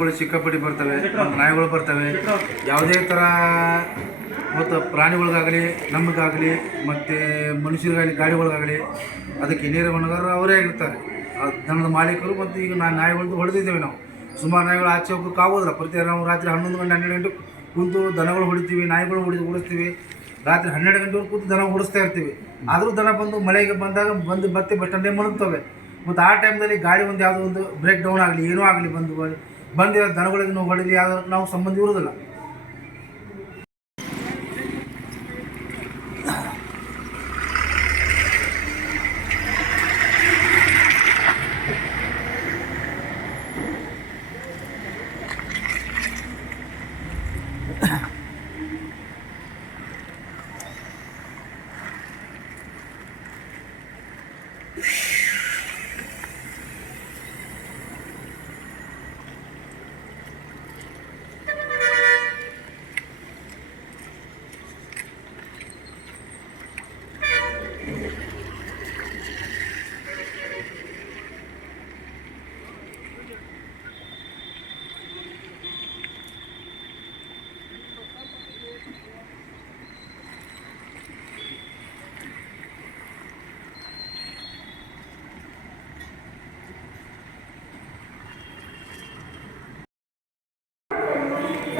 ದನಗಳು ಸಿಕ್ಕಾಪಟ್ಟಿ ಬರ್ತವೆ, ನಾಯಿಗಳು ಬರ್ತವೆ. ಯಾವುದೇ ಥರ ಮತ್ತು ಪ್ರಾಣಿಗಳಿಗಾಗಲಿ ನಮಗಾಗಲಿ ಮತ್ತು ಮನುಷ್ಯರಿಗಾಗಲಿ ಗಾಡಿಗಳಿಗಾಗಲಿ ಅದಕ್ಕೆ ನೇರ ಹೊಣೆಗಾರರು ಅವರೇ ಆಗಿರ್ತಾರೆ, ದನದ ಮಾಲೀಕರು. ಮತ್ತು ಈಗ ನಾಯಿಗಳದ್ದು ಹೊಡೆದಿದ್ದೇವೆ ನಾವು. ಸುಮಾರು ನಾಯಿಗಳು ಆಚೆ ಹೋಗೋಕೆ ಆಗೋದಿಲ್ಲ. ಪ್ರತಿ ನಾವು ರಾತ್ರಿ 11 ಗಂಟೆ 12 ಗಂಟೆ ಕೂತು ದನಗಳು ಹೊಡಿತೀವಿ, ನಾಯಿಗಳು ಓಡಿಸ್ತೀವಿ. ರಾತ್ರಿ 12 ಗಂಟೆವರೆಗೂ ಕೂತು ದನ ಓಡಿಸ್ತಾ ಇರ್ತೀವಿ. ಆದರೂ ದನ ಬಂದು ಮಳೆಗೆ ಬಂದಾಗ ಮತ್ತೆ ಬಸ್ ಸ್ಟ್ಯಾಂಡೇ ಮಲಗ್ತವೆ. ಮತ್ತು ಆ ಟೈಮ್ದಲ್ಲಿ ಗಾಡಿ ಒಂದು ಯಾವುದೋ ಒಂದು ಬ್ರೇಕ್ ಡೌನ್ ಆಗಲಿ ಏನೋ ಆಗಲಿ ಬಂದಿರೋ ದನಗಳಿಗೆ ನಾವು ಹೊಡೆದು ಯಾವುದೋ ನಾವು ಸಂಬಂಧ ಇರೋದಿಲ್ಲ.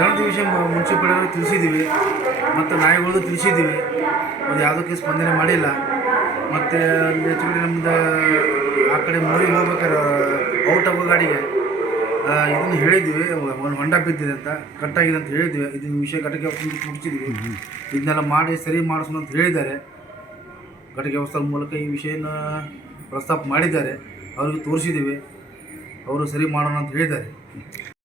ದನದ ವಿಷಯ ಮುನ್ಸಿಪಾಲಿಟಿ ತಿಳಿಸಿದ್ದೀವಿ, ಮತ್ತು ನಾಯಿಗಳದ್ದು ತಿಳಿಸಿದ್ದೀವಿ. ಅದು ಯಾವುದಕ್ಕೆ ಸ್ಪಂದನೆ ಮಾಡಿಲ್ಲ. ಮತ್ತು ಅಲ್ಲಿ ಹೆಚ್ಚು ಕಡೆ ನಮ್ಮದು ಆ ಕಡೆ ಮೂರಿಗೆ ಹೋಗ್ಬೇಕಾದ್ರೆ ಔಟ್ ಆಗೋ ಗಾಡಿಗೆ ಇದನ್ನು ಹೇಳಿದ್ವಿ, ಒಂದು ಹೊಂಡ ಬಿದ್ದಿದೆ ಅಂತ, ಕಟ್ಟಾಗಿದೆ ಅಂತ ಹೇಳಿದ್ವಿ. ಇದನ್ನ ವಿಷಯ ಘಟಕ ಮುಗಿಸಿದ್ವಿ. ಇದನ್ನೆಲ್ಲ ಮಾಡಿ ಸರಿ ಮಾಡಿಸೋಣ ಅಂತ ಹೇಳಿದ್ದಾರೆ. ಘಟಕ ವ್ಯವಸ್ಥೆ ಮೂಲಕ ಈ ವಿಷಯನ ಪ್ರಸ್ತಾಪ ಮಾಡಿದ್ದಾರೆ. ಅವ್ರಿಗೆ ತೋರಿಸಿದ್ದೀವಿ, ಅವರು ಸರಿ ಮಾಡೋಣ ಅಂತ ಹೇಳಿದ್ದಾರೆ.